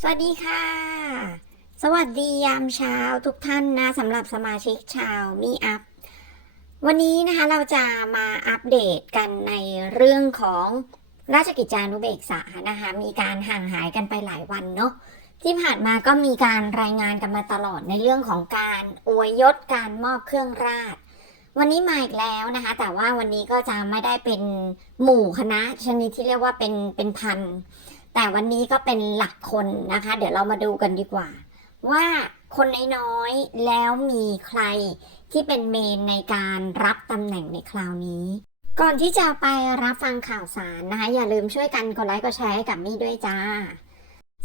สวัสดีค่ะ สวัสดียามเช้าทุกท่านนะสำหรับสมาชิกชาวมีอัพ วันนี้นะคะเราจะมาอัปเดตกันในเรื่องของราชกิจจานุเบกษานะคะมีการห่างหายกันไปหลายวันเนาะที่ผ่านมาก็มีการรายงานกันมาตลอดในเรื่องของการอวยยศการมอบเครื่องราช วันนี้มาอีกแล้วนะคะ แต่ว่าวันนี้ก็จะไม่ได้เป็นหมู่คณะชนิดที่เรียกว่าเป็นเป็นพัน แต่วันนี้ก็เป็นหลักคนนะคะ เดี๋ยวเรามาดูกันดีกว่า ว่าคนน้อยๆแล้วมีใครที่เป็นเมนในการรับตำแหน่งในคราวนี้ ก่อนที่จะไปรับฟังข่าวสารนะคะ อย่าลืมช่วยกันกดไลค์กดแชร์ให้กับมี่ด้วยจ้า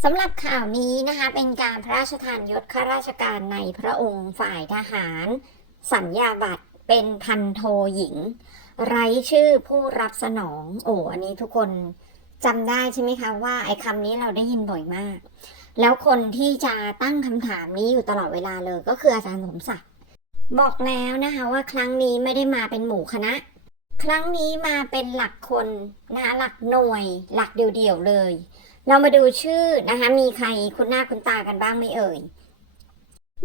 สำหรับข่าวนี้นะคะเป็นการพระราชทานยศข้าราชการในพระองค์ฝ่ายทหาร สัญญาบัตรเป็นพันโทหญิง ไร้ชื่อผู้รับสนอง โอ้อันนี้ทุกคน จำได้ใช่ไหมคะว่าไอ้คำนี้เราได้ยินบ่อยมาก แล้วคนที่จะตั้งคำถามนี้อยู่ตลอดเวลาเลยก็คืออาจารย์สมศักดิ์บอกแล้วนะคะว่าครั้งนี้ไม่ได้มาเป็นหมู่คณะ ครั้งนี้มาเป็นหลักคนนะคะหลักหน่วย หลักเดี่ยวๆเลย เรามาดูชื่อนะคะมีใครคุ้นหน้าคุ้นตากันบ้างไหมเอ่ย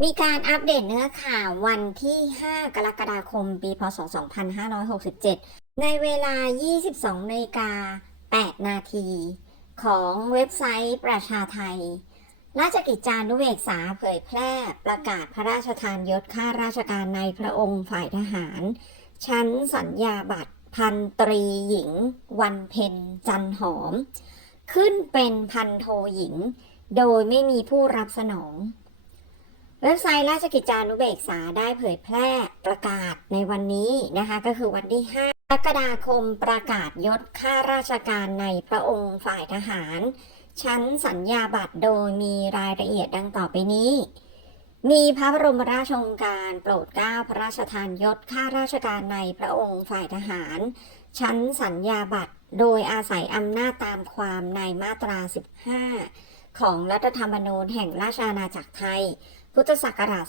มีการอัปเดตเนื้อข่าววันที่ 5 กรกฎาคม ปี พศ 2567 ในเวลา 22นาฬิกา 8 นาที ของเว็บไซต์ประชาไทย ราชกิจจานุเบกษาเผยแพร่ประกาศพระราชทานยศข้าราชการในพระองค์ฝ่ายทหาร ชั้นสัญญาบัตรพันตรีหญิง วันเพ็ญจันหอม ขึ้นเป็นพันโทหญิง โดยไม่มีผู้รับสนองเว็บไซต์ราชกิจจานุเบกษาได้เผยแพร่ประกาศในวันนี้นะคะ ก็คือวันที่ 5 กรกฎาคมประกาศยศข้าราชการในพระองค์ฝ่ายทหาร ชั้นสัญญาบัตรโดยมีรายละเอียดดังต่อไปนี้ มีพระบรมราชโองการโปรดเกล้าพระราชทานยศข้าราชการในพระองค์ฝ่ายทหาร ชั้นสัญญาบัตรโดยอาศัยอำนาจตามความในมาตรา 15 ของรัฐธรรมนูญแห่งราชอาณาจักรไทย พุทธศักราช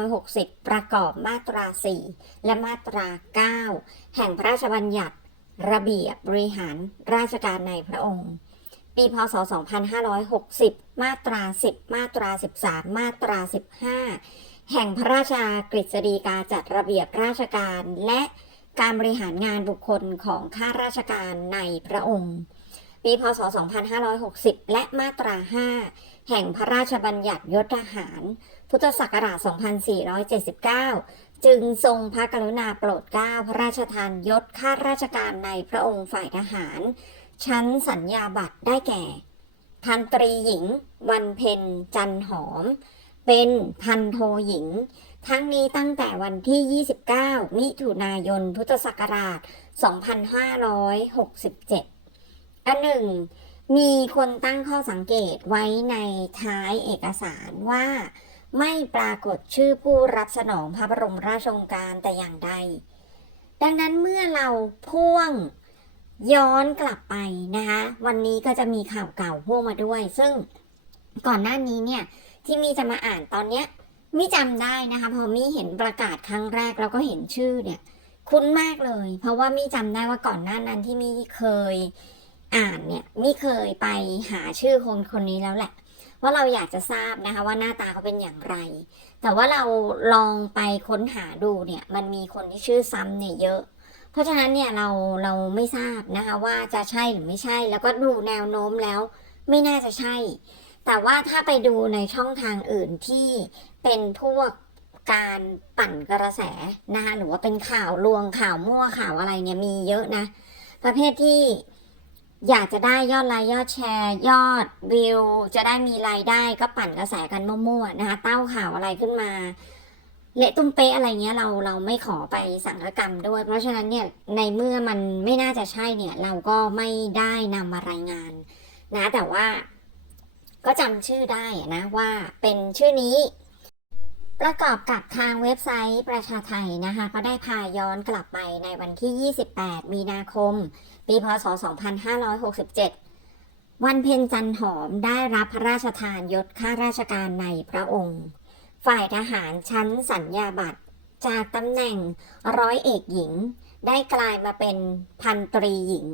2560 ประกอบมาตรา 4 และมาตรา 9 แห่งพระราชบัญญัติ ระเบียบบริหารราชการในพระองค์ ปีพศ 2560 มาตรา 10 มาตรา 13 มาตรา 15 แห่งพระราชากฤษฎีกาจัดระเบียบราชการและการบริหารงานบุคคลของข้าราชการในพระองค์ ปีพศ 2560 และมาตรา 5 แห่งพระราชบัญญัติยศทหาร พุทธศักราช 2479 จึงทรงพระกรุณาโปรดเกล้าพระราชทานยศข้าราชการในพระองค์ฝ่ายทหาร ชั้นสัญญาบัตรได้แก่ พันตรีหญิง วันเพ็ญจันหอม เป็นพันโทหญิง ทั้งนี้ตั้งแต่วันที่ 29 มิถุนายน พุทธศักราช 2567 อันหนึ่งมีคนตั้งข้อสังเกตไว้ในท้ายเอกสารว่า ไม่ปรากฏชื่อผู้รับสนองพระบรมราชโองการแต่อย่างใด ดังนั้นเมื่อเราพ่วงย้อนกลับไปนะคะ วันนี้ก็จะมีข่าวเก่าพ่วงมาด้วย ซึ่งก่อนหน้านี้เนี่ยที่มีจะมาอ่านตอนเนี้ยมิจำได้นะคะพอมิเห็นประกาศครั้งแรกแล้วก็เห็นชื่อเนี่ย คุ้นมากเลย เพราะว่ามิจำได้ว่าก่อนหน้านั้นที่มิเคยอ่านเนี่ยมิเคยไปหาชื่อคนคนนี้แล้วแหละ ว่าเราอยากจะทราบนะคะว่าหน้าตาเขาเป็นอย่างไร แต่ว่าเราลองไปค้นหาดูเนี่ยมันมีคนที่ชื่อซ้ำเนี่ยเยอะ เพราะฉะนั้นเนี่ยเราเราไม่ทราบนะคะว่าจะใช่หรือไม่ใช่ แล้วก็ดูแนวโน้มแล้วไม่น่าจะใช่ แต่ว่าถ้าไปดูในช่องทางอื่นที่เป็นพวกการปั่นกระแสนะคะหรือว่าเป็นข่าวลวงข่าวมั่วข่าวอะไรเนี่ยมีเยอะนะ ประเภทที่ อยากจะได้ยอดไลค์ยอดแชร์ ยอดวิว จะได้มีรายได้ก็ปั่นกระแสกันมั่วๆนะคะ เต้าข่าวอะไรขึ้นมาเละตุ้มเป๊ะอะไรเงี้ยเราเราไม่ขอไปสังฆกรรมด้วย เพราะฉะนั้นเนี่ยในเมื่อมันไม่น่าจะใช่เนี่ย เราก็ไม่ได้นำมารายงานนะ แต่ว่าก็จำชื่อได้นะว่าเป็นชื่อนี้ ประกอบกับทางเว็บไซต์ประชาไทยนะคะ ก็ได้พาย้อนกลับไปในวันที่ 28 มีนาคม ปีพศ 2567 วันเพ็ญจันหอมได้รับพระราชทานยศข้าราชการในพระองค์ ฝ่ายทหารชั้นสัญญาบัตร จากตำแหน่งร้อยเอกหญิง ได้กลายมาเป็นพันตรีหญิง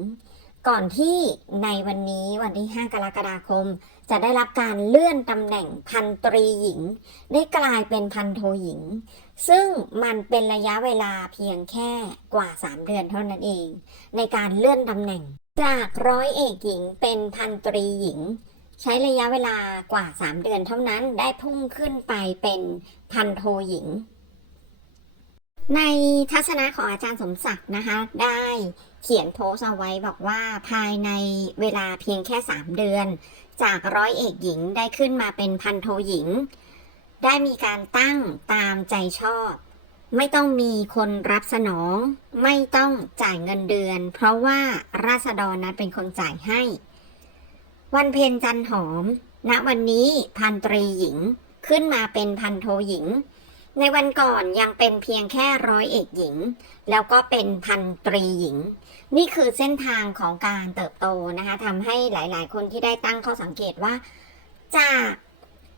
ก่อนที่ในวันนี้วันที่ 5 กรกฎาคม จะได้รับการเลื่อนตำแหน่งพันตรีหญิง ได้กลายเป็นพันโทหญิง ซึ่งมันเป็นระยะเวลาเพียงแค่กว่า 3 เดือนเท่านั้นเอง ในการเลื่อนตำแหน่ง จากร้อยเอกหญิงเป็นพันตรีหญิง ใช้ระยะเวลากว่า 3 เดือนเท่านั้นได้พุ่งขึ้นไปเป็นพันโทหญิง ในทัศนะของอาจารย์สมศักดิ์นะคะได้ เขียนโพสเอาไว้บอกว่าภายในเวลาเพียงแค่ 3 เดือน จากร้อยเอกหญิงได้ขึ้นมาเป็นพันโทหญิง ได้มีการตั้งตามใจชอบ ไม่ต้องมีคนรับสนอง ไม่ต้องจ่ายเงินเดือน เพราะว่าราษฎรนั้นเป็นคนจ่ายให้ วันเพ็ญจันหอมณวันนี้พันตรีหญิงขึ้นมาเป็นพันโทหญิง ในวันก่อนยังเป็นเพียงแค่ร้อยเอกหญิง แล้วก็เป็นพันตรีหญิง นี่คือเส้นทางของการเติบโตนะคะทำให้หลาย ๆ คนที่ได้ตั้งข้อสังเกตว่า จาก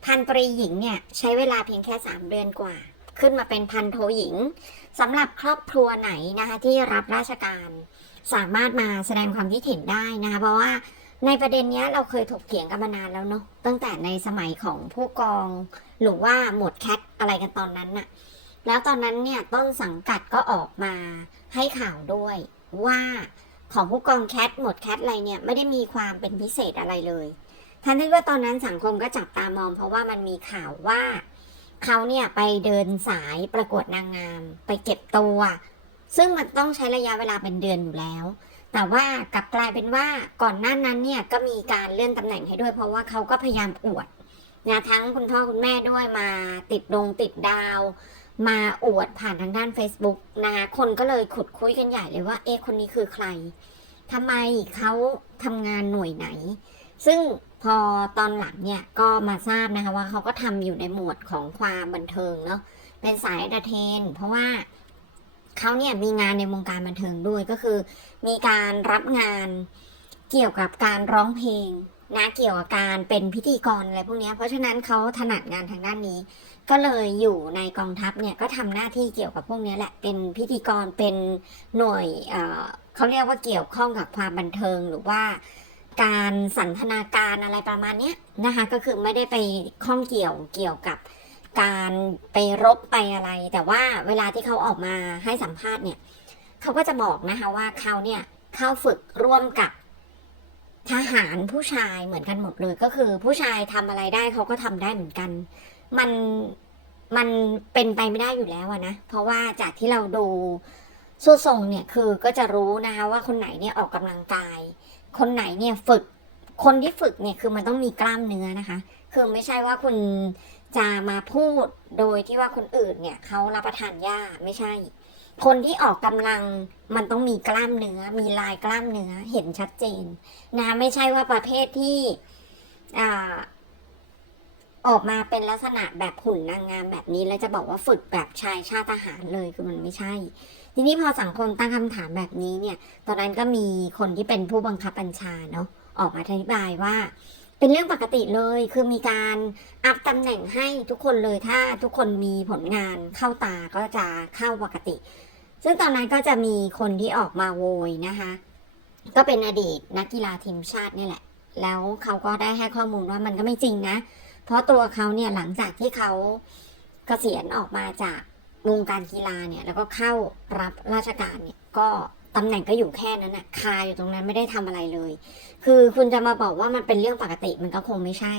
พันตรีหญิงเนี่ยใช้เวลาเพียงแค่ 3 เดือนกว่า ขึ้นมาเป็นพันโทหญิงสำหรับครอบครัวไหนนะคะที่รับราชการ สามารถมาแสดงความคิดเห็นได้นะคะเพราะว่าในประเด็นนี้เราเคยถกเถียงกันมานานแล้วเนาะตั้งแต่ในสมัยของผู้กองหรือว่าหมวดแคทอะไรกันตอนนั้นน่ะแล้วตอนนั้นเนี่ยต้นสังกัดก็ออกมาให้ข่าวด้วย ว่าของผู้กองแคทหมดแคทอะไรเนี่ยไม่ได้มีความเป็นพิเศษอะไรเลยทั้งที่ว่าตอนนั้นสังคมก็จับตามอง เพราะว่ามันมีข่าวว่าเขาเนี่ยไปเดินสายประกวดนางงาม ไปเก็บตัว ซึ่งมันต้องใช้ระยะเวลาเป็นเดือนอยู่แล้ว แต่ว่ากลับกลายเป็นว่าก่อนหน้านั้นเนี่ยก็มีการเลื่อนตำแหน่งให้ด้วย เพราะว่าเขาก็พยายามอวดนะทั้งคุณพ่อคุณแม่ด้วยมาติดดงติดดาว มาอวดผ่านทางด้าน Facebook นะคะคนก็เลยขุดคุยกันใหญ่เลยว่า เอ๊ะคนนี้คือใครทำไมเขาทำงานหน่วยไหน ซึ่งพอตอนหลังเนี่ยก็มาทราบนะคะว่าเขาก็ทำอยู่ในหมวดของความบันเทิงเนาะเป็นสายเอนเทน เพราะว่าเขาเนี่ยมีงานในวงการบันเทิงด้วยก็คือ มีการรับงานเกี่ยวกับการร้องเพลงนะเกี่ยวกับการเป็นพิธีกรอะไรพวกนี้เพราะฉะนั้นเขาถนัดงานทางด้านนี้ ก็เลยอยู่ในกองทัพเนี่ยก็ทำหน้าที่เกี่ยวกับพวกนี้แหละ เป็นพิธีกรเป็นหน่วยเเขาเรียกว่าเกี่ยวข้องกับความบันเทิงหรือว่าการสันทนาการอะไรประมาณนี้นะคะก็คือไม่ได้ไปข้องเกี่ยวเกี่ยวกับการไปรบไปอะไร แต่ว่าเวลาที่เขาออกมาให้สัมภาษณ์เนี่ยเขาก็จะบอกนะคะว่าเขาเนี่ยเข้าฝึกร่วมกับทหารผู้ชายเหมือนกันหมดเลยก็คือผู้ชายทำอะไรได้เขาก็ทำได้เหมือนกัน มันมันเป็นไปไม่ได้อยู่แล้วนะ เพราะว่าจากที่เราดูสู้ทรงเนี่ยคือก็จะรู้นะคะว่าคนไหนเนี่ยออกกำลังกาย คนไหนเนี่ยฝึก คนที่ฝึกเนี่ยคือมันต้องมีกล้ามเนื้อนะคะ คือไม่ใช่ว่าคุณจะมาพูดโดยที่ว่าคนอื่นเนี่ยเขารับประทานหญ้าไม่ใช่ คนที่ออกกำลังมันต้องมีกล้ามเนื้อ มีลายกล้ามเนื้อเห็นชัดเจนนะคะไม่ใช่ว่าประเภทที่อ่า ออกมาเป็นลักษณะแบบหุ่นนางงามแบบนี้แล้วจะบอกว่าฝึกแบบชายชาติทหารเลยคือมันไม่ใช่ ทีนี้พอสังคมตั้งคำถามแบบนี้เนี่ย ตอนนั้นก็มีคนที่เป็นผู้บังคับบัญชาเนาะออกมาอธิบายว่า เป็นเรื่องปกติเลย คือมีการอัพตำแหน่งให้ทุกคนเลยถ้าทุกคนมีผลงานเข้าตาก็จะเข้าปกติ ซึ่งตอนนั้นก็จะมีคนที่ออกมาโวยนะคะ ก็เป็นอดีตนักกีฬาทีมชาตินี่แหละ แล้วเขาก็ได้ให้ข้อมูลว่ามันก็ไม่จริงนะ เพราะตัวเขาเนี่ยหลังจากที่เขาเกษียณออกมาจากวงการกีฬาเนี่ยแล้วก็เข้ารับราชการเนี่ยก็ตำแหน่งก็อยู่แค่นั้นน่ะคาอยู่ตรงนั้นไม่ได้ทำอะไรเลย คือคุณจะมาบอกว่ามันเป็นเรื่องปกติมันก็คงไม่ใช่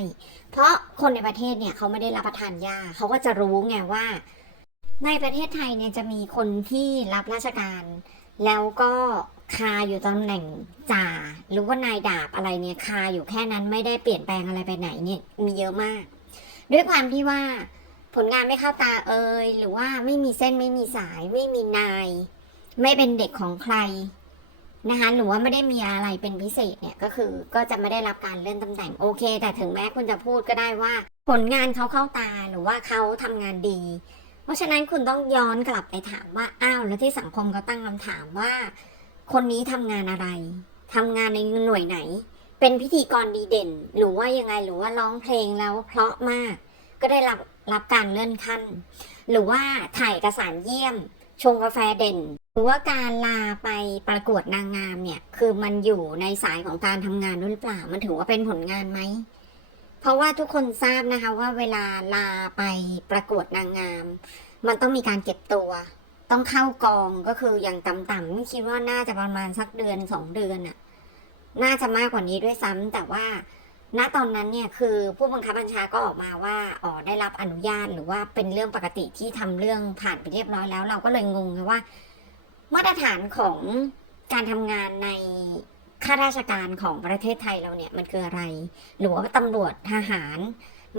เพราะคนในประเทศเนี่ยเขาไม่ได้รับประทานยาเขาก็จะรู้ไงว่า ในประเทศไทยเนี่ยจะมีคนที่รับราชการ แล้วก็ คาอยู่ตำแหน่งจ่าหรือว่านายดาบอะไรเนี่ยคาอยู่แค่นั้นไม่ได้เปลี่ยนแปลงอะไรไปไหนเนี่ยมีเยอะมาก ด้วยความที่ว่าผลงานไม่เข้าตาเอ่ยหรือว่าไม่มีเส้นไม่มีสาย ไม่มีนาย ไม่เป็นเด็กของใครนะคะหรือว่าไม่ได้มีอะไรเป็นพิเศษเนี่ยก็คือก็จะไม่ได้รับการเลื่อนตำแหน่งโอเค แต่ถึงแม้คุณจะพูดก็ได้ว่า ผลงานเขาเข้าตาหรือว่าเขาทำงานดี เพราะฉะนั้นคุณต้องย้อนกลับไปถามว่าอ้าวแล้วที่สังคมก็ตั้งคำถามว่า คนนี้ทำงานอะไรทำงานในหน่วยไหน เป็นพิธีกรดีเด่น หรือว่ายังไงหรือว่าร้องเพลงแล้วเพราะมาก ก็ได้รับรับการเลื่อนขั้น หรือว่าถ่ายเอกสารเยี่ยม ชงกาแฟเด่น หรือว่าการลาไปประกวดนางงามเนี่ย คือมันอยู่ในสายของการทำงานด้วยเปล่า มันถือว่าเป็นผลงานไหมเพราะว่าทุกคนทราบนะคะว่าเวลาลาไปประกวดนางงาม มันต้องมีการเก็บตัว ต้องเข้ากองก็คืออย่างต่ำๆไม่คิดว่าน่าจะประมาณสักเดือนสองเดือนอะน่าจะมากกว่านี้ด้วยซ้ำแต่ว่าณตอนนั้นเนี่ยคือผู้บังคับบัญชาก็ออกมาว่าอ๋อได้รับอนุญาตหรือว่าเป็นเรื่องปกติที่ทำเรื่องผ่านไปเรียบร้อยแล้ว เราก็เลยงงไงว่า มาตรฐานของการทำงานในข้าราชการของประเทศไทยเราเนี่ยมันคืออะไร หรือว่าตำรวจทหาร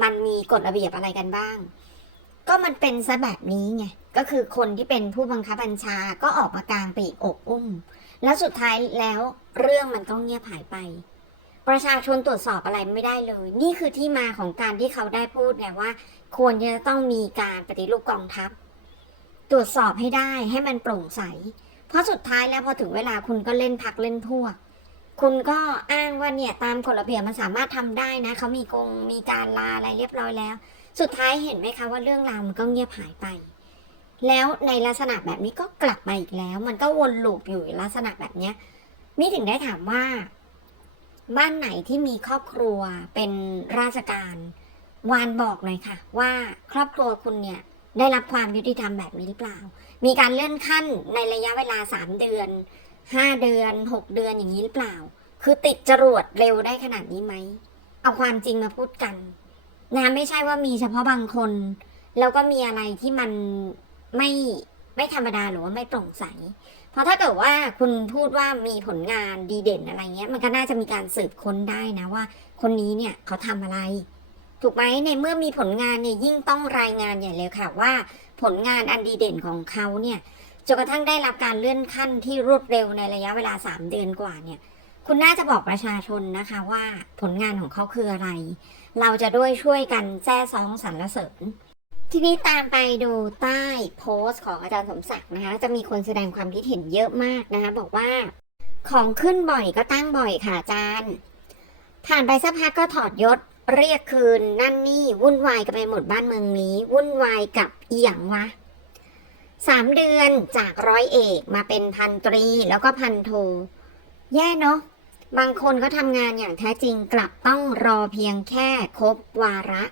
มันมีกฎระเบียบอะไรกันบ้าง ก็มันเป็นซะแบบนี้ไง ก็คือคนที่เป็นผู้บังคับบัญชาก็ออกมากลางปีกอกอุ้ม แล้วสุดท้ายแล้วเรื่องมันก็เงียบหายไป ประชาชนตรวจสอบอะไรไม่ได้เลย นี่คือที่มาของการที่เขาได้พูดไงว่า ควรจะต้องมีการปฏิรูปกองทัพ ตรวจสอบให้ได้ให้มันโปร่งใส เพราะสุดท้ายแล้วพอถึงเวลาคุณก็เล่นพักเล่นพวกคุณก็อ้างว่าเนี่ยตามกฎระเบียบมันสามารถทำได้นะ เขามีกงมีการลาอะไรเรียบร้อยแล้ว สุดท้ายเห็นไหมคะว่าเรื่องราวมันก็เงียบหายไป แล้วในลักษณะแบบนี้ก็กลับมาอีกแล้ว มันก็วนลูปอยู่ลักษณะแบบเนี้ยมิถึงได้ถามว่า บ้านไหนที่มีครอบครัวเป็นราชการวานบอกหน่อยค่ะ ว่าครอบครัวคุณเนี่ยได้รับความยุติธรรมแบบนี้หรือเปล่า มีการเลื่อนขั้นในระยะเวลาสามเดือนห้าเดือนหกเดือนอย่างนี้หรือเปล่า คือติดจรวดเร็วได้ขนาดนี้ไหม เอาความจริงมาพูดกัน นะไม่ใช่ว่ามีเฉพาะบางคน แล้วก็มีอะไรที่มันไม่ไม่ธรรมดาหรือว่าไม่โปร่งใส เพราะถ้าเกิดว่าคุณพูดว่ามีผลงานดีเด่นอะไรเงี้ย มันก็น่าจะมีการสืบค้นได้นะว่า คนนี้เนี่ยเขาทำอะไร ถูกไหมในเมื่อมีผลงานเนี่ยยิ่งต้องรายงานใหญ่เลยค่ะว่า ผลงานอันดีเด่นของเขาเนี่ยจนกระทั่งได้รับการเลื่อนขั้นที่รวดเร็วในระยะเวลา 3 เดือนกว่าเนี่ย คุณน่าจะบอกประชาชนนะคะว่าผลงานของเขาคืออะไร เราจะด้วยช่วยกันแจ้ซองสรรเสริญทีนี้ตามไปดูใต้โพสต์ของอาจารย์สมศักดิ์นะคะ จะมีคนแสดงความคิดเห็นเยอะมากนะคะ บอกว่าของขึ้นบ่อยก็ตั้งบ่อยค่ะอาจารย์ ผ่านไปสักพักก็ถอดยศเรียกคืนนั่นนี่วุ่นวายกันไปหมดบ้านเมืองนี้ วุ่นวายกับอีหยังวะสามเดือนจากร้อยเอกมาเป็นพันตรีแล้วก็พันโท แย่เนาะ บางคนก็ทำงานอย่างแท้จริงกลับต้องรอเพียงแค่ครบวาระ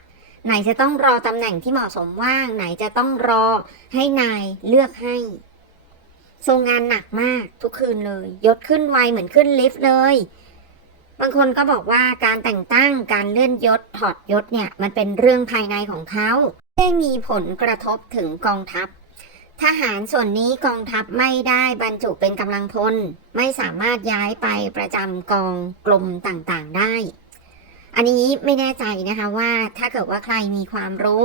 ไหนจะต้องรอตำแหน่งที่เหมาะสมว่าง ไหนจะต้องรอให้นายเลือกให้ทรงงานหนักมากทุกคืนเลย ยศขึ้นไวเหมือนขึ้นลิฟต์เลย บางคนก็บอกว่าการแต่งตั้งการเลื่อนยศถอดยศเนี่ย มันเป็นเรื่องภายในของเขาไม่ได้มีผลกระทบถึงกองทัพ ทหารส่วนนี้กองทัพไม่ได้บรรจุเป็นกำลังพล ไม่สามารถย้ายไปประจำกองกลมต่างๆได้ อันนี้ไม่แน่ใจนะคะว่าถ้าเกิดว่าใครมีความรู้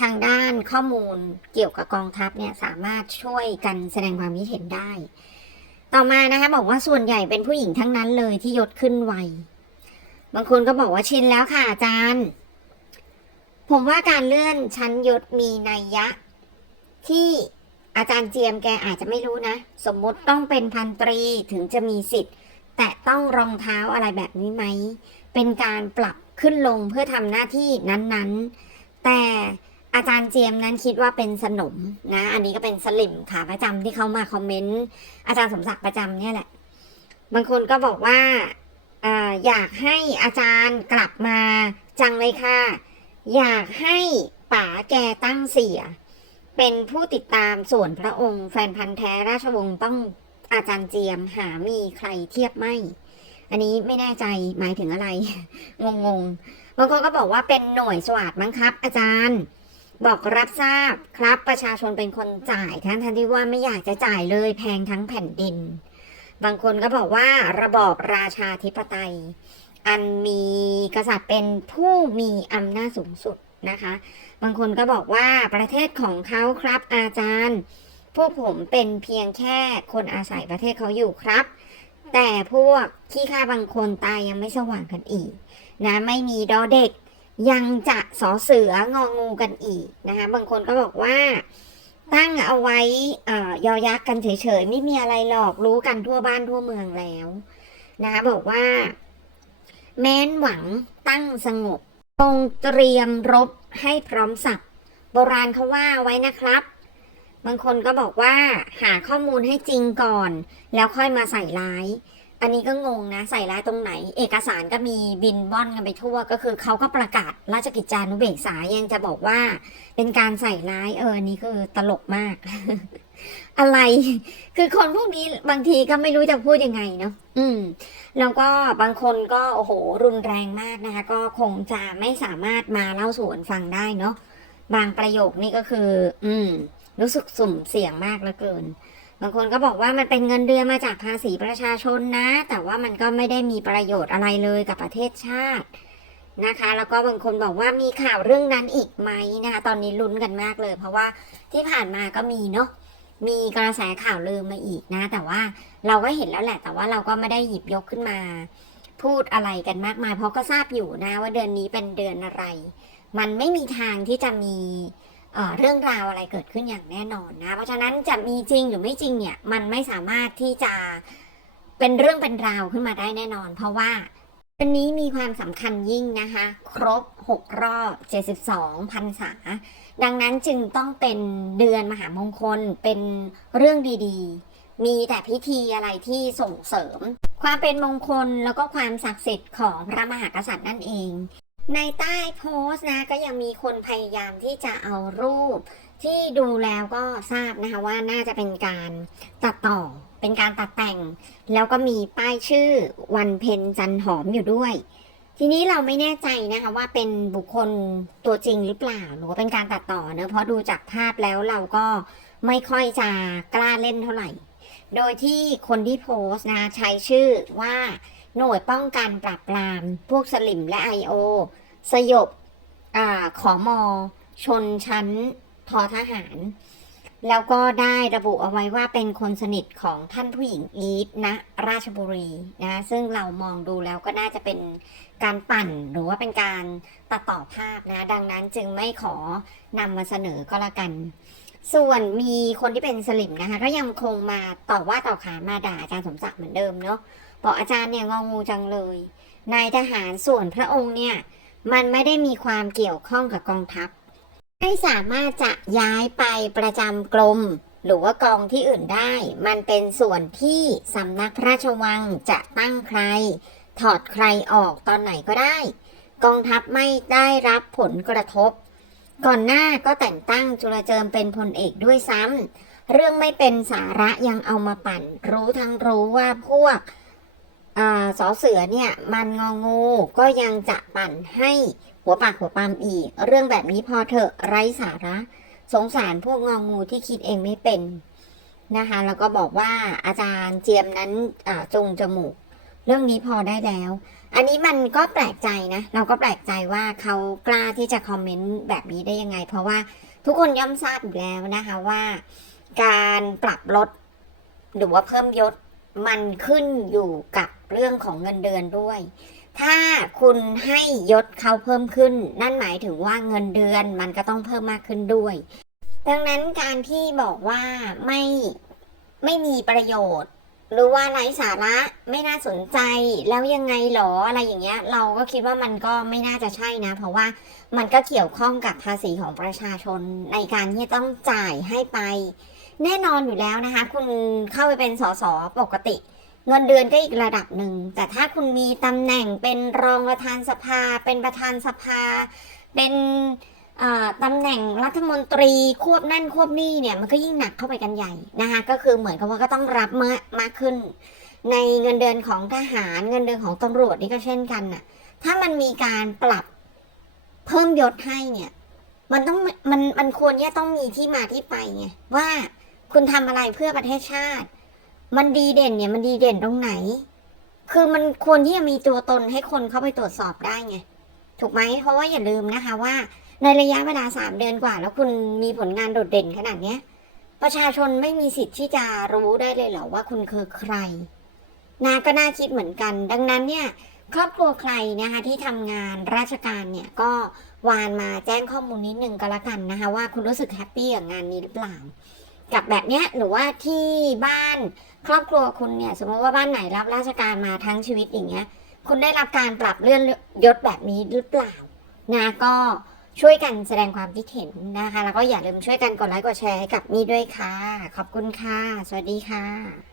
ทางด้านข้อมูลเกี่ยวกับกองทัพเนี่ยสามารถช่วยกันแสดงความคิดเห็นได้ ต่อมานะคะบอกว่าส่วนใหญ่เป็นผู้หญิงทั้งนั้นเลยที่ยศขึ้นไวบางคนก็บอกว่าชินแล้วค่ะอาจารย์ ผมว่าการเลื่อนชั้นยศมีนัยยะที่ อาจารย์เจียมแกอาจจะไม่รู้นะ สมมติต้องเป็นพันตรีถึงจะมีสิทธิ์ แต่ต้องรองเท้าอะไรแบบนี้ไหม เป็นการปรับขึ้นลงเพื่อทำหน้าที่นั้นๆ แต่อาจารย์เจียมนั้นคิดว่าเป็นสนมนะ อันนี้ก็เป็นสลิมค่ะประจำที่เขามาคอมเมนต์ อาจารย์สมศักดิ์ประจำเนี่ยแหละ บางคนก็บอกว่าอาอยากให้อาจารย์กลับมาจังเลยค่ะ อยากให้ป๋าแกตั้งเสีย เป็นผู้ติดตามส่วนพระองค์ แฟนพันธ์แท้ราชวงศ์ต้องอาจารย์เจียมหามีใครเทียบไม่ อันนี้ไม่แน่ใจหมายถึงอะไร งงๆบางคนก็บอกว่าเป็นหน่วยสวัสดมั้งครับ อาจารย์ บอกรับทราบครับประชาชนเป็นคนจ่ายทั้งทันที่ว่าไม่อยากจะจ่ายเลยแพงทั้งแผ่นดิน บางคนก็บอกว่าระบอบราชาธิปไตย อันมีกษัตริย์เป็นผู้มีอำนาจสูงสุด นะคะ บางคนก็บอกว่าประเทศของเขาครับอาจารย์ พวกผมเป็นเพียงแค่คนอาศัยประเทศเขาอยู่ครับ แต่พวกขี้ข้าบางคนตายยังไม่สว่างกันอีกนะไม่มีดอเด็กยังจะสอเสืององูกันอีกนะคะบางคนก็บอกว่าตั้งเอาไว้ย่อยอยักษ์กันเฉยๆ ไม่มีอะไรหรอกรู้กันทั่วบ้านทั่วเมืองแล้วนะคะบอกว่า แม้นหวังตั้งสงบ ตรงเตรียมรบให้พร้อมสับโบราณเขาว่าไว้นะครับ บางคนก็บอกว่าหาข้อมูลให้จริงก่อน แล้วค่อยมาใส่ร้าย อันนี้ก็งงนะใส่ร้ายตรงไหน เอกสารก็มีบินบอนกันไปทั่วก็คือเขาก็ประกาศราชกิจจานุเบกษายังจะบอกว่า เป็นการใส่ร้ายเออนนี้คือตลกมาก อะไร คือคนพวกนี้บางทีก็ไม่รู้จะพูดยังไงเนาะอืม แล้วก็บางคนก็โอ้โหรุนแรงมากนะคะ ก็คงจะไม่สามารถมาเล่าสู่กันฟังได้เนาะบางประโยคนี่ก็คือ อืม รู้สึกสุ่มเสี่ยงมากเหลือเกิน บางคนก็บอกว่ามันเป็นเงินเดือนมาจากภาษีประชาชนนะ แต่ว่ามันก็ไม่ได้มีประโยชน์อะไรเลยกับประเทศชาตินะคะ แล้วก็บางคนบอกว่ามีข่าวเรื่องนั้นอีกไหมนะคะ ตอนนี้ลุ้นกันมากเลย เพราะว่าที่ผ่านมาก็มีเนาะมีกระแสข่าวลืมมาอีกนะ แต่ว่าเราก็เห็นแล้วแหละ แต่ว่าเราก็ไม่ได้หยิบยกขึ้นมา พูดอะไรกันมากมาย เพราะก็ทราบอยู่นะว่าเดือนนี้เป็นเดือนอะไร มันไม่มีทางที่จะมี เรื่องราวอะไรเกิดขึ้นอย่างแน่นอนนะ เพราะฉะนั้นจะมีจริงหรือไม่จริงเนี่ย มันไม่สามารถที่จะเป็นเรื่องเป็นราวขึ้นมาได้แน่นอน เพราะว่าวันนี้มีความสำคัญยิ่งนะคะ ครบ 6 รอบ 72พรรษา ดังนั้นจึงต้องเป็นเดือนมหามงคลเป็นเรื่องดีๆ มีแต่พิธีอะไรที่ส่งเสริม ความเป็นมงคลแล้วก็ความศักดิ์สิทธิ์ของพระมหากษัตริย์นั่นเอง ในใต้โพสต์นะก็ยังมีคนพยายามที่จะเอารูป ที่ดูแล้วก็ทราบนะคะว่าน่าจะเป็นการตัดต่อเป็นการตัดแต่ง แล้วก็มีป้ายชื่อวันเพ็ญจันหอมอยู่ด้วย ทีนี้เราไม่แน่ใจนะคะว่าเป็นบุคคลตัวจริงหรือเปล่า หรือว่าเป็นการตัดต่อเนอะเพราะดูจากภาพแล้วเราก็ไม่ค่อยจะกล้าเล่นเท่าไหร่ โดยที่คนที่โพสต์นะใช้ชื่อว่า หน่วยป้องกันปราบปราม พวกสลิมและ I.O. สยบอขอมอ ชนชั้นทอทหาร แล้วก็ได้ระบุเอาไว้ว่าเป็นคนสนิทของท่านผู้หญิงอีทณราชบุรีนะซึ่งเรามองดูแล้วก็น่าจะเป็นการปั่นหรือว่าเป็นการตัดต่อภาพนะ ดังนั้นจึงไม่ขอนำมาเสนอก็แล้วกันส่วนมีคนที่เป็นสลิมนะคะ ก็ยังคงมาต่อว่าต่อขานมาด่าอาจารย์สมศักดิ์เหมือนเดิมเนาะ บอกอาจารย์เนี่ยงองูจังเลยนายทหารส่วนพระองค์เนี่ย มันไม่ได้มีความเกี่ยวข้องกับกองทัพ ไม่สามารถจะย้ายไปประจำกรมหรือว่ากองที่อื่นได้ มันเป็นส่วนที่สำนักพระราชวังจะตั้งใคร ถอดใครออกตอนไหนก็ได้ กองทัพไม่ได้รับผลกระทบ ก่อนหน้าก็แต่งตั้งจุลเจิมเป็นพลเอกด้วยซ้ำเรื่องไม่เป็นสาระยังเอามาปั่น รู้ทั้งรู้ว่าพวก สอเสือเนี่ยมันงองูก็ยังจะปั่นให้หัวปากหัวปามอีก เรื่องแบบนี้พอเถอะไร้สาระ สงสารพวกงองูที่คิดเองไม่เป็นนะคะแล้วก็บอกว่าอาจารย์เจียมนั้นจงจมูก เรื่องนี้พอได้แล้ว อันนี้มันก็แปลกใจนะ เราก็แปลกใจว่าเขากล้าที่จะคอมเมนต์แบบนี้ได้ยังไง เพราะว่าทุกคนย่อมทราบอยู่แล้วนะคะว่า การปรับลดหรือว่าเพิ่มยศ มันขึ้นอยู่กับเรื่องของเงินเดือนด้วย ถ้าคุณให้ยศเขาเพิ่มขึ้น นั่นหมายถึงว่าเงินเดือนมันก็ต้องเพิ่มมากขึ้นด้วย ดังนั้นการที่บอกว่าไม่ไม่มีประโยชน์ หรือว่าไร้สาระไม่น่าสนใจแล้วยังไงหรออะไรอย่างเงี้ย เราก็คิดว่ามันก็ไม่น่าจะใช่นะ เพราะว่ามันก็เกี่ยวข้องกับภาษีของประชาชนในการที่ต้องจ่ายให้ไป แน่นอนอยู่แล้วนะคะ คุณเข้าไปเป็นสสปกติ เงินเดือนก็อีกระดับหนึ่ง แต่ถ้าคุณมีตำแหน่งเป็นรองประธานสภา เป็นประธานสภา เป็นตำแหน่งรัฐมนตรีควบนั่นควบนี่เนี่ยมันก็ยิ่งหนักเข้าไปกันใหญ่นะคะก็คือเหมือนกับว่าก็ต้องรับเมื่อมากขึ้น ในเงินเดือนของทหารเงินเดือนของตำรวจนี่ก็เช่นกันน่ะถ้ามันมีการปรับเพิ่มยศให้เนี่ย มันต้องมันมันควรจะต้องมีที่มาที่ไปไงว่า คุณทำอะไรเพื่อประเทศชาติ มันดีเด่นเนี่ยมันดีเด่นตรงไหน คือมันควรที่จะมีตัวตนให้คนเข้าไปตรวจสอบได้ไง ถูกไหม เพราะว่าอย่าลืมนะคะว่า ในระยะเวลาสามเดือนกว่า แล้วคุณมีผลงานโดดเด่นขนาดเนี้ย ประชาชนไม่มีสิทธิ์ที่จะรู้ได้เลยเหรอว่าคุณคือใครนาก็น่าคิดเหมือนกัน ดังนั้นเนี่ยครอบครัวใครนะคะที่ทำงานราชการเนี่ยก็วานมาแจ้งข้อมูลนิดนึงก็แล้วกันนะคะว่าคุณรู้สึกแฮปปี้กับงานนี้หรือเปล่า กับแบบเนี้ยหรือว่าที่บ้านครอบครัวคุณเนี่ยสมมติว่าบ้านไหนรับราชการมาทั้งชีวิตอย่างเงี้ย คุณได้รับการปรับเลื่อนยศแบบนี้หรือเปล่านะก็ช่วยกันแสดงความคิดเห็นนะคะ แล้วก็อย่าลืมช่วยกันกดไลค์กดแชร์ให้กับมี่ด้วยค่ะ ขอบคุณค่ะ สวัสดีค่ะ